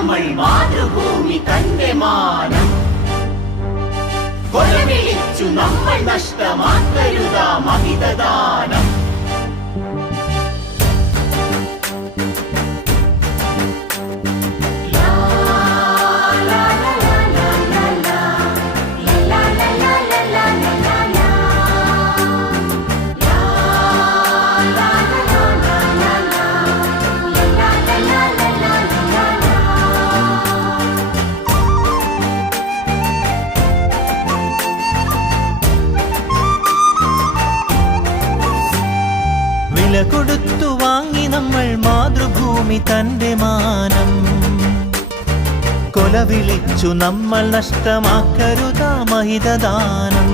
നമ്മൾ മാതൃഭൂമി തന്റെ മാനം കൊലവിളിച്ചു നമ്മൾ നഷ്ടമാക്കരുതാ മഹിതദാനം. വില കൊടുത്തു വാങ്ങി നമ്മൾ മാതൃഭൂമി തന്റെ മാനം കൊലവിളിച്ചു നമ്മൾ നഷ്ടമാക്കരുതാ മഹിതദാനം.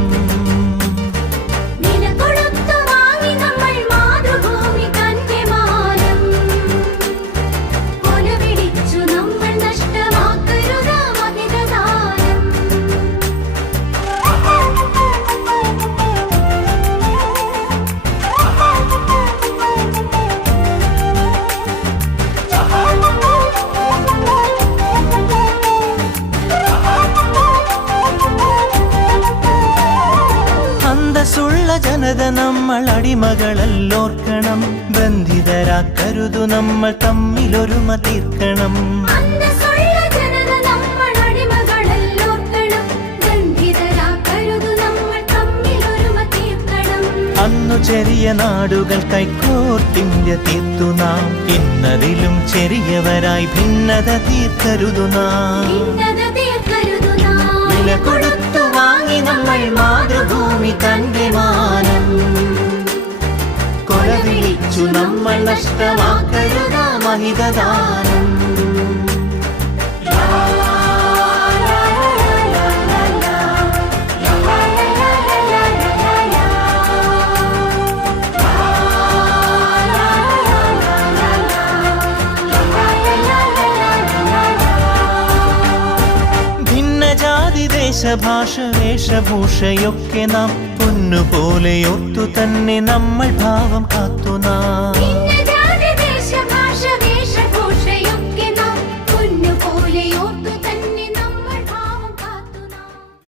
അന്തസ്സുള്ള ജനത നമ്മൾ അടിമകളല്ലോർക്കണം, ബന്ധിതരാക്കരുതു നമ്മൾ തമ്മിലൊരുമ തീർക്കണം. അന്നു ചെറിയ നാടുകൾ കൈക്കോർത്തിന്ത്യ തീർത്തു നാം, ഇന്നതിലും ചെറിയവരായി ഭിന്നത തീർക്കരുതു നാം. വില കൊടുത്തു വാങ്ങി നമ്മൾ മാതൃഭൂമി തന്റെ മാനം കൊലവിളിച്ചു നമ്മൾ നഷ്ടമാക്കരുതാ മഹിതദാനം. ദേശഭാഷ വേഷഭൂഷയൊക്കെ നാം പൊന്നുപോലെ ഓർത്തു തന്നെ നമ്മൾ ഭാവം കാത്തു നാം.